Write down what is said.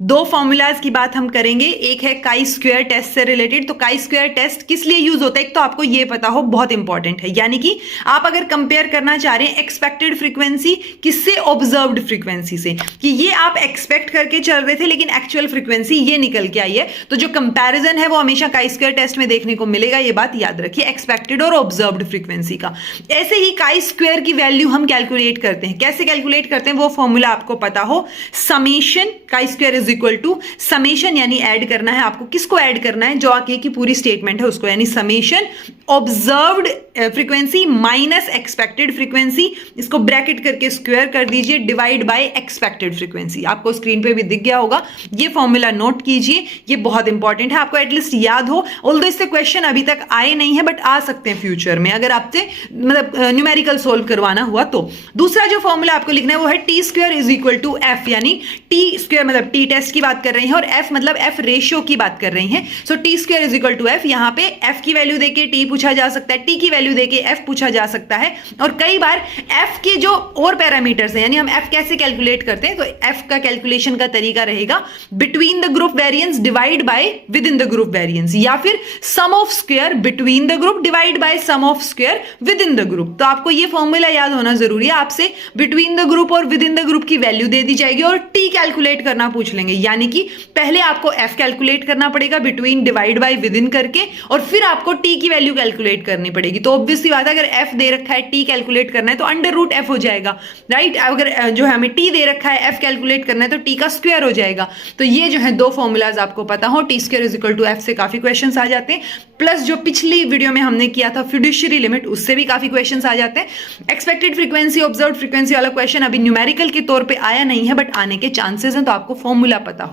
दो फॉर्मूलाज की बात हम करेंगे, एक है काई स्क्वायर टेस्ट से रिलेटेड। तो काई स्क्वायर टेस्ट किस लिए यूज होता है, एक तो आपको ये पता हो, बहुत इंपॉर्टेंट है, यानी कि आप अगर कंपेयर करना चाह रहे हैं एक्सपेक्टेड फ्रीक्वेंसी किससे, ऑब्जर्व्ड फ्रीक्वेंसी से, कि ये आप एक्सपेक्ट करके चल रहे थे लेकिन एक्चुअल फ्रीक्वेंसी ये निकल के आई है, तो जो कंपैरिजन है वो हमेशा काई स्क्वायर टेस्ट में देखने को मिलेगा। ये बात याद रखिए, एक्सपेक्टेड और ऑब्जर्व्ड फ्रीक्वेंसी का। ऐसे ही काई स्क्वायर की वैल्यू हम कैलकुलेट करते हैं, कैसे कैलकुलेट करते हैं वो फॉर्मूला आपको पता हो, summation chi square is equal to summation, यानी ऐड करना है आपको, किसको ऐड करना है, जो आगे की पूरी स्टेटमेंट है उसको, यानी summation observed frequency minus expected frequency, इसको ब्रैकेट करके स्क्वायर कर दीजिए, डिवाइड बाय एक्सपेक्टेड फ्रीक्वेंसी। आपको स्क्रीन पे भी दिख गया होगा, ये फॉर्मूला नोट कीजिए, ये बहुत इंपॉर्टेंट है, आपको एटलीस्ट याद हो। ऑल्दो इससे क्वेश्चन अभी तक आए नहीं है बट आ सकते हैं फ्यूचर में, अगर आपसे मतलब न्यूमेरिकल सोल्व करवाना हुआ तो। दूसरा जो फॉर्मूला आपको लिखना है वो है T square is equal to F, यानी टी स्क्वायर मतलब टी टेस्ट की बात कर रहे हैं और एफ मतलब एफ रेशियो की बात कर रहे हैं। So T square is equal to F, यहां पे एफ की वैल्यू देके टी पूछा जा सकता है, टी की वैल्यू देके एफ पूछा जा सकता है, और कई बार एफ के जो और पैरामीटर्स हैं, यानी हम एफ कैसे कैलकुलेट करते हैं, तो एफ का कैलकुलेशन का तरीका रहेगा between the group variance divide by within the group variance, या फिर sum of square between the group divide by sum of square within the group. तो आपको ये फॉर्मूला याद होना जरूरी है, आपसे बिटवीन द ग्रुप और विद इन द ग्रुप की वैल्यू दे दी जाएगी और टी कैलकुलेट करना पूछ लेंगे, यानी कि पहले आपको एफ कैलकुलेट करना पड़ेगा between divide by with in करके, और फिर आपको टी की वैल्यू कैलकुलेट करनी पड़ेगी। तो ऑब्वियसली बात है, अगर एफ दे रखा है टी कैलकुलेट करना है तो अंडर रूट एफ हो जाएगा, राइट। अगर जो है हमें टी दे रखा है एफ कैलकुलेट करना है तो टी का स्क्वायर हो जाएगा। तो ये जो है दो फॉर्मूलाज आपको पता हो, T square is equal to F से काफी क्वेश्चंस आ जाते हैं, प्लस जो पिछली वीडियो में हमने किया था फिड्यूशियरी लिमिट, उससे भी काफी क्वेश्चंस आ जाते हैं। एक्सपेक्टेड फ्रीक्वेंसी ऑब्जर्व्ड फ्रीक्वेंसी वाला क्वेश्चन अभी न्यूमेरिकल के तौर पे आया नहीं है बट आने के चांसेस हैं, तो आपको फॉर्मूला पता हो।